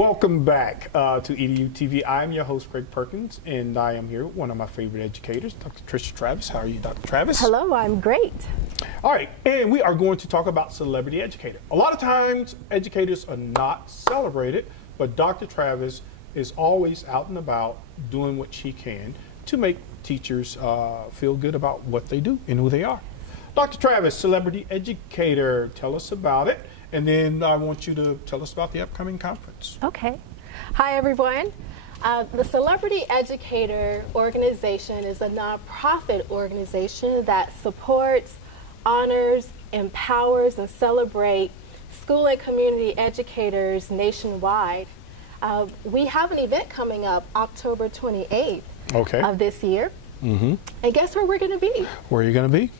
welcome back to EDU TV. I'm your host, Greg Perkins, and I am here with one of my favorite educators, Dr. Tricia Travis. How are you, Dr. Travis? Hello, I'm great. All right, and we are going to talk about Celebrity Educator. A lot of times, educators are not celebrated, but Dr. Travis is always out and about doing what she can to make teachers feel good about what they do and who they are. Dr. Travis, Celebrity Educator, tell us about it. And then I want you to tell us about the upcoming conference. Okay. Hi, everyone. The Celebrity Educator organization is a nonprofit organization that supports, honors, empowers, and celebrates school and community educators nationwide. We have an event coming up October 28th of this year. And guess where we're going to be? Where are you going to be?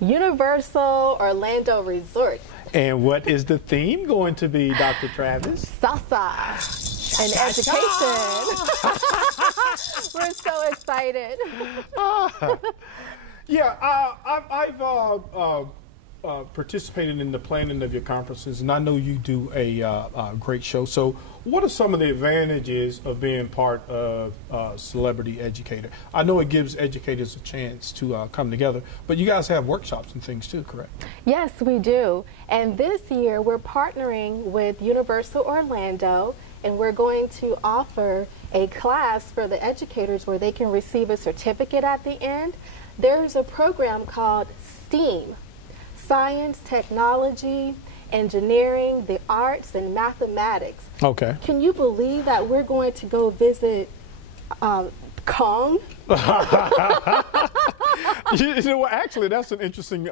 Universal Orlando Resort. And what is the theme going to be, Dr. Travis? Salsa and education. We're so excited. I've participated in the planning of your conferences, and I know you do a great show. So what are some of the advantages of being part of Celebrity Educator? I know it gives educators a chance to come together, but you guys have workshops and things too, correct? Yes, we do. And this year we're partnering with Universal Orlando, and we're going to offer a class for the educators where they can receive a certificate at the end. There's a program called STEAM. Science, technology, engineering, the arts, and mathematics. Okay. Can you believe that we're going to go visit Kong? You know what, actually, that's an interesting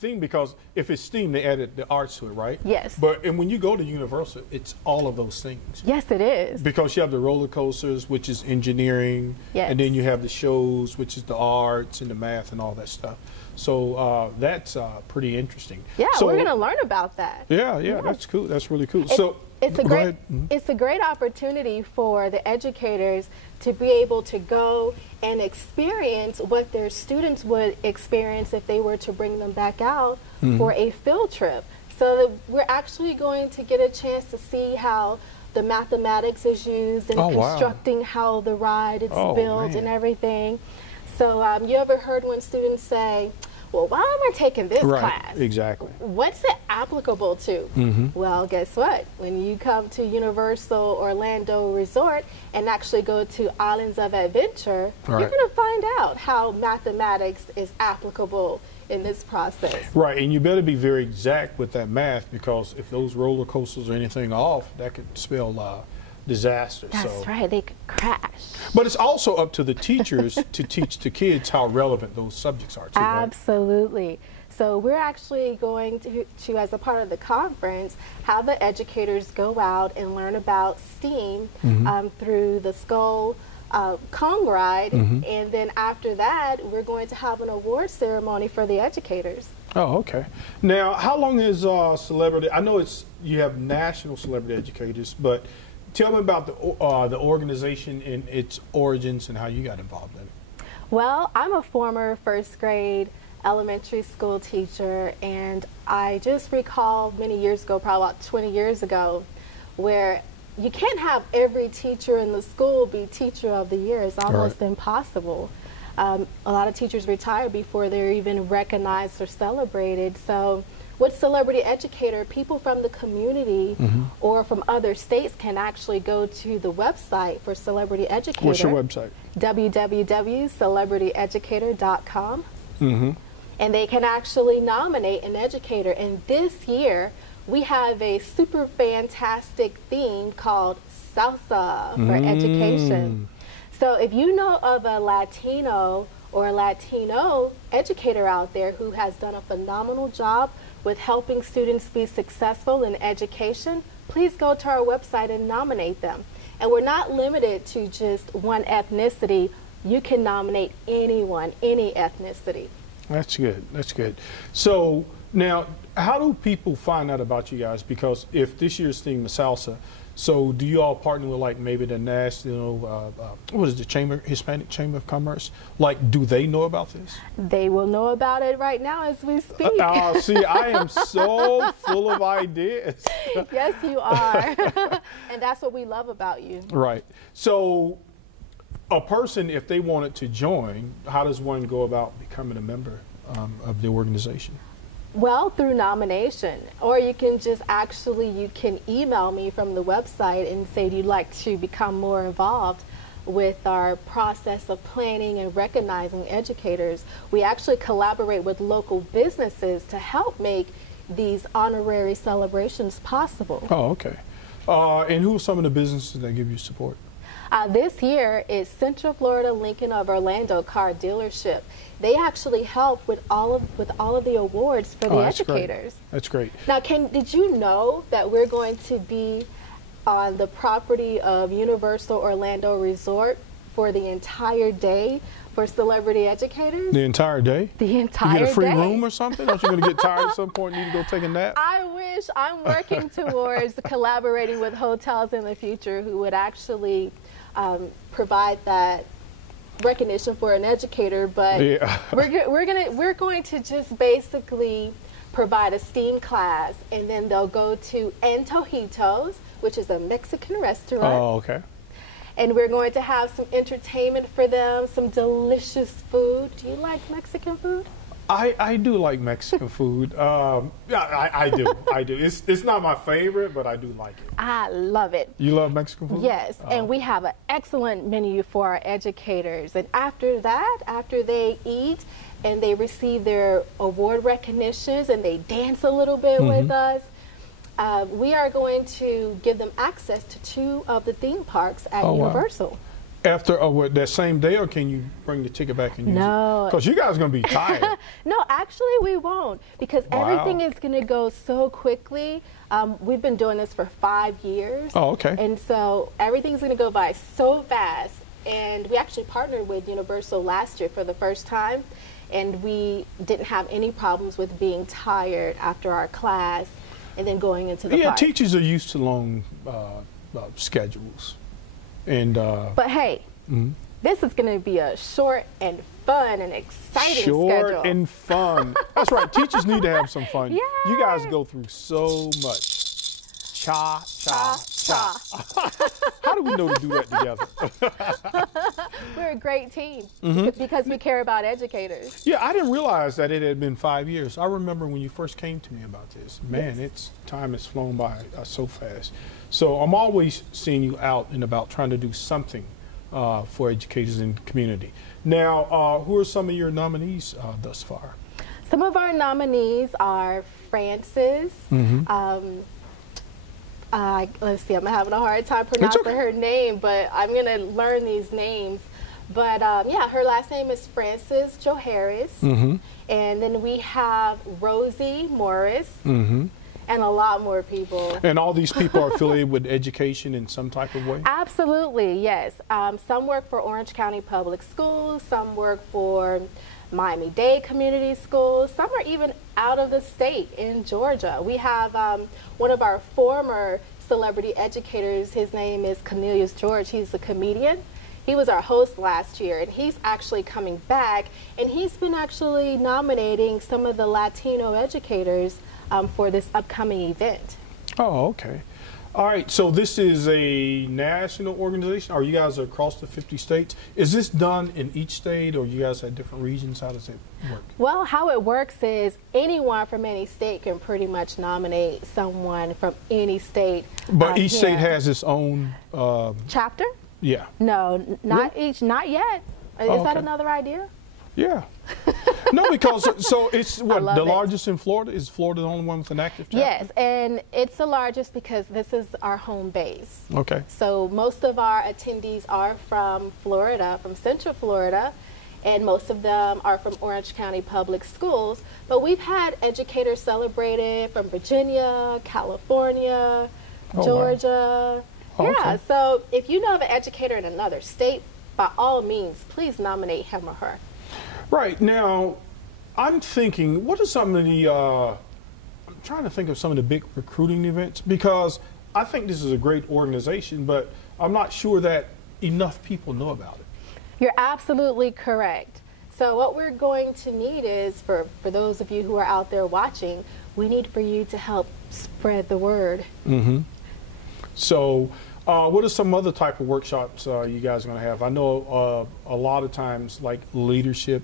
thing, because if it's STEAM, they added the arts to it, right? Yes. And when you go to Universal, it's all of those things. Yes, it is. Because you have the roller coasters, which is engineering, and then you have the shows, which is the arts and the math and all that stuff. So that's pretty interesting. Yeah, so, we're going to learn about that. Yeah, that's cool. That's really cool. It's a great opportunity for the educators to be able to go and experience what their students would experience if they were to bring them back out for a field trip. So we're actually going to get a chance to see how the mathematics is used in constructing how the ride is built and everything. So you ever heard when students say, well, why am I taking this class? Exactly. What's it applicable to? Well, guess what? When you come to Universal Orlando Resort and actually go to Islands of Adventure, you're going to find out how mathematics is applicable in this process. Right, and you better be very exact with that math, because if those roller coasters or anything off, that could spell disaster. That's right, they could crash. But it's also up to the teachers to teach the kids how relevant those subjects are too, right? Absolutely. So we're actually going to, as a part of the conference, have the educators go out and learn about STEAM through the Skull Kong ride, and then after that, we're going to have an award ceremony for the educators. Oh, okay. Now, how long is Celebrity? I know you have national Celebrity Educators, but tell me about the organization and its origins and how you got involved in it. Well, I'm a former first grade elementary school teacher, and I just recall many years ago, probably about 20 years ago, where you can't have every teacher in the school be Teacher of the Year. It's almost impossible. A lot of teachers retire before they're even recognized or celebrated. So with Celebrity Educator, people from the community or from other states can actually go to the website for Celebrity Educator. What's your website? www.celebrityeducator.com. And they can actually nominate an educator. And this year, we have a super fantastic theme called Salsa for education. So if you know of a Latino or a Latino educator out there who has done a phenomenal job with helping students be successful in education, please go to our website and nominate them. And we're not limited to just one ethnicity. You can nominate anyone, any ethnicity. That's good. That's good. So now, how do people find out about you guys? Because if this year's theme is salsa, So do you all partner with like maybe the national, what is the Hispanic Chamber of Commerce? Like, do they know about this? They will know about it right now as we speak. See, I am so full of ideas. Yes, you are. And that's what we love about you. Right. So a person, if they wanted to join, how does one go about becoming a member of the organization? Well, through nomination, or you can just you can email me from the website and say you'd like to become more involved with our process of planning and recognizing educators. We actually collaborate with local businesses to help make these honorary celebrations possible. Oh, okay. And who are some of the businesses that give you support? This year is Central Florida Lincoln of Orlando Car Dealership. They actually help with all of the awards for the educators. Great. That's great. Now, did you know that we're going to be on the property of Universal Orlando Resort for the entire day for celebrity educators? The entire day? The entire day. You get a free room or something? Aren't you going to get tired at some point and need to go take a nap? I wish. I'm working towards collaborating with hotels in the future who would actually provide that recognition for an educator, but yeah. we're going to just basically provide a STEAM class, and then they'll go to Antojitos, which is a Mexican restaurant. Oh, okay. And we're going to have some entertainment for them, some delicious food. Do you like Mexican food? I do like Mexican food. Yeah, I do. I do. It's not my favorite, but I do like it. I love it. You love Mexican food? Yes, and we have an excellent menu for our educators. And after that, after they eat and they receive their award recognitions and they dance a little bit with us, we are going to give them access to 2 of the theme parks at Universal. Wow. After that same day, or can you bring the ticket back and use it? No. Because you guys are going to be tired. No, actually we won't, because everything is going to go so quickly. We've been doing this for 5 years. Oh, okay. And so everything's going to go by so fast. And we actually partnered with Universal last year for the first time, and we didn't have any problems with being tired after our class and then going into the park. Teachers are used to long schedules. And but hey, this is going to be a short and fun and exciting schedule. Short and fun. That's right. Teachers need to have some fun. Yay. You guys go through so much. Cha, cha, cha. How do we know to do that together? We're a great team because we care about educators. Yeah, I didn't realize that it had been 5 years. I remember when you first came to me about this. Man, time has flown by so fast. So I'm always seeing you out and about trying to do something for educators in the community. Now, who are some of your nominees thus far? Some of our nominees are Frances. Let's see, I'm having a hard time pronouncing her name, but I'm going to learn these names. But yeah, her last name is Frances Joharis. And then we have Rosie Morris. And a lot more people. And all these people are affiliated with education in some type of way? Absolutely, yes. Some work for Orange County Public Schools, some work for Miami-Dade Community Schools, some are even out of the state in Georgia. We have one of our former celebrity educators, his name is Cornelius George, he's a comedian. He was our host last year, and he's actually coming back, and he's been actually nominating some of the Latino educators for this upcoming event. Oh, okay. All right, so this is a national organization, or you guys are across the 50 states. Is this done in each state, or you guys have different regions? How does it work? Well, how it works is anyone from any state can pretty much nominate someone from any state. But each state has its own chapter? Yeah. No, not each, not yet. Is that another idea? Yeah. No, because so it's what the largest in Florida. Is Florida the only one with an active chapter? Yes, and it's the largest because this is our home base. Okay. So most of our attendees are from Florida, from Central Florida, and most of them are from Orange County Public Schools. But we've had educators celebrated from Virginia, California, Georgia. Wow. Yeah. So if you know of an educator in another state, by all means, please nominate him or her. Right. Now, I'm thinking, what are some of the, I'm trying to think of some of the big recruiting events, because I think this is a great organization, but I'm not sure that enough people know about it. You're absolutely correct. So what we're going to need is, for those of you who are out there watching, we need for you to help spread the word. So what are some other type of workshops you guys are going to have? I know a lot of times, like, leadership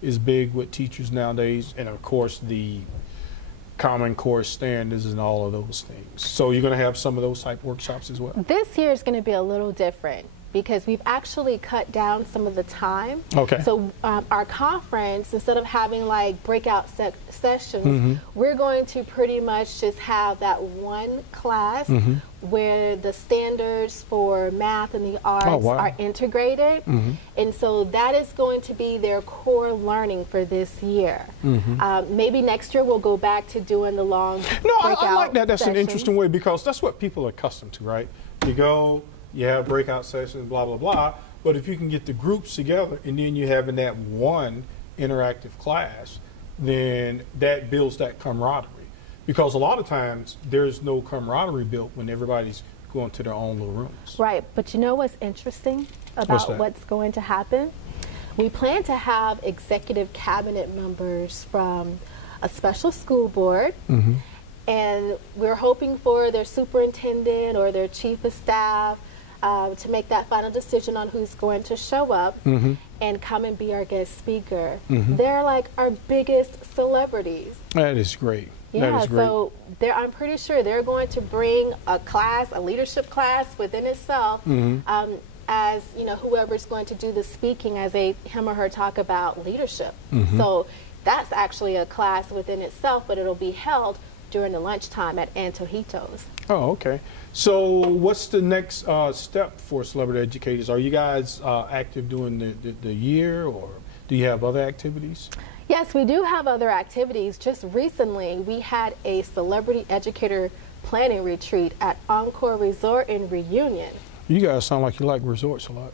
is big with teachers nowadays, and of course the Common Core standards and all of those things. So you're going to have some of those type workshops as well? This year is going to be a little different because we've actually cut down some of the time. Okay. So our conference, instead of having like breakout sessions, we're going to pretty much just have that one class where the standards for math and the arts are integrated. And so that is going to be their core learning for this year. Maybe next year we'll go back to doing the long breakout I like that. That's sessions. an interesting way, because that's what people are accustomed to, right? You go, you have breakout sessions, blah, blah, blah. But if you can get the groups together and then you have in that one interactive class, then that builds that camaraderie. Because a lot of times there's no camaraderie built when everybody's going to their own little rooms. Right, but you know what's interesting about what's going to happen? We plan to have executive cabinet members from a special school board, and we're hoping for their superintendent or their chief of staff to make that final decision on who's going to show up and come and be our guest speaker. They're like our biggest celebrities. That is great. Yeah, that is great. so I'm pretty sure they're going to bring a class, a leadership class within itself, as you know, whoever's going to do the speaking as him or her talk about leadership. So that's actually a class within itself, but it'll be held during the lunchtime at Antojitos. Oh, okay. So what's the next step for Celebrity Educators? Are you guys active during the year, or do you have other activities? Yes, we do have other activities. Just recently, we had a Celebrity Educator planning retreat at Encore Resort in Reunion. You guys sound like you like resorts a lot.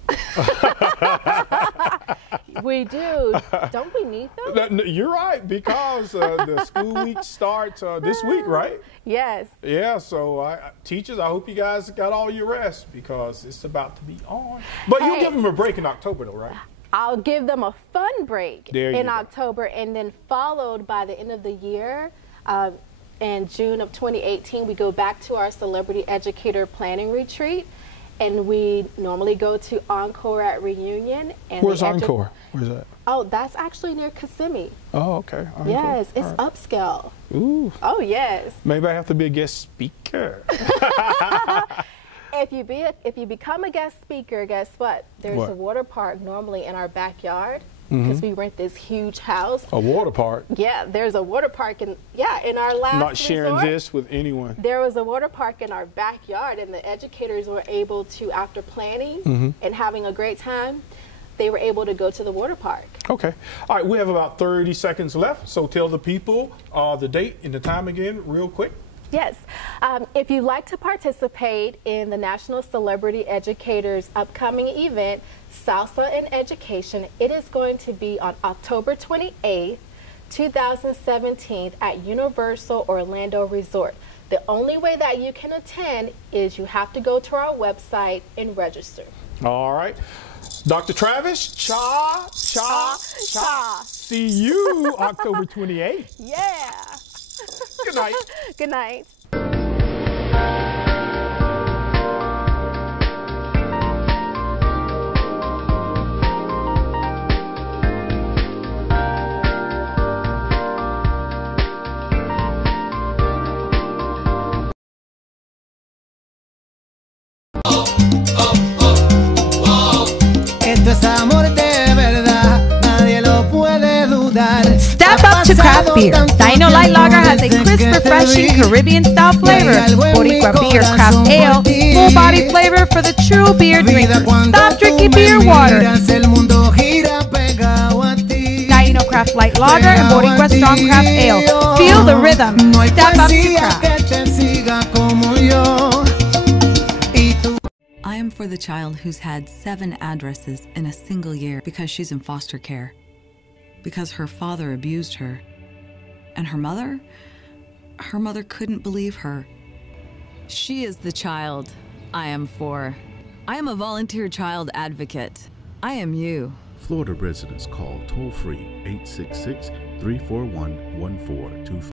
We do. Don't we need them? You're right, because the school week starts this week, right? Yes. Yeah, so teachers, I hope you guys got all your rest, because it's about to be on. But you'll give them a break in October, though, right? I'll give them a fun break in go. October, and then followed by the end of the year, in June of 2018, we go back to our Celebrity Educator Planning Retreat, and we normally go to Encore at Reunion. And where's Encore? Where's that? Oh, that's actually near Kissimmee. Oh, okay. Encore. Yes, it's right. upscale. Ooh. Oh, yes. Maybe I have to be a guest speaker. If you become a guest speaker, guess what? There's a water park normally in our backyard, because we rent this huge house. A water park? Yeah, there's a water park in our last Not sharing resort, this with anyone. There was a water park in our backyard, and the educators were able to, after planning and having a great time, they were able to go to the water park. Okay. All right, we have about 30 seconds left, so tell the people the date and the time again real quick. Yes. If you'd like to participate in the National Celebrity Educators upcoming event, Salsa in Education, it is going to be on October 28th, 2017 at Universal Orlando Resort. The only way that you can attend is you have to go to our website and register. All right. Dr. Travis, cha. See you October 28th. Yeah. Good night. Good night. Esto es amor de verdad, nadie lo puede dudar. Step up to craft beer. Dino Light Lager has a crisp, refreshing Caribbean-style flavor. Boricua Beer Craft Ale, full-body flavor for the true beer drinker. Stop drinking beer water. Dino Craft Light Lager and Boricua Strong Craft Ale. Feel the rhythm. Step up to craft. I am for the child who's had 7 addresses in a single year because she's in foster care. Because her father abused her. And her mother couldn't believe her. She is the child I am for. I am a volunteer child advocate. I am you. Florida residents call toll-free 866-341-1425.